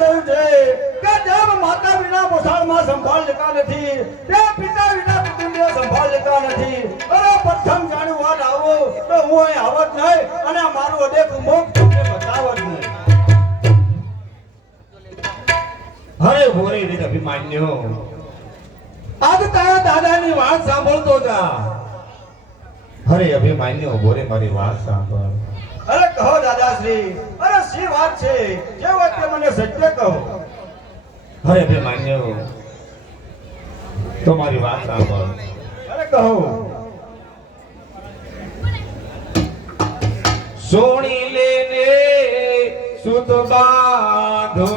જોયું છે કે જેમ માતા વિના મોસાળમાં સંભાળ લેતા નથી તે પિતા વિના કુટુંબીય સંભાળ લેતા નથી. અરે પ્રથમ જાણ્યું વાત આવો તો હું અહીં આવત નહીં અને મારું અદેક મોક્ષ તમને બતાવત નહીં. હરે ભોરે રીત અભિમાન્યો આજ તારા દાદાની વાત સાંભળતો જા. હરે અભિમાન્યો ભોરે મારી વાત સાંભળ. અરે કહો દાદાશ્રી, અરે શી વાત છે જે વાત કે મને સત્ય કહો. હરે અભિમાન્યો તો મારી વાત સાંભળ. અરે કહો. સોણી લેને સુત બાંધો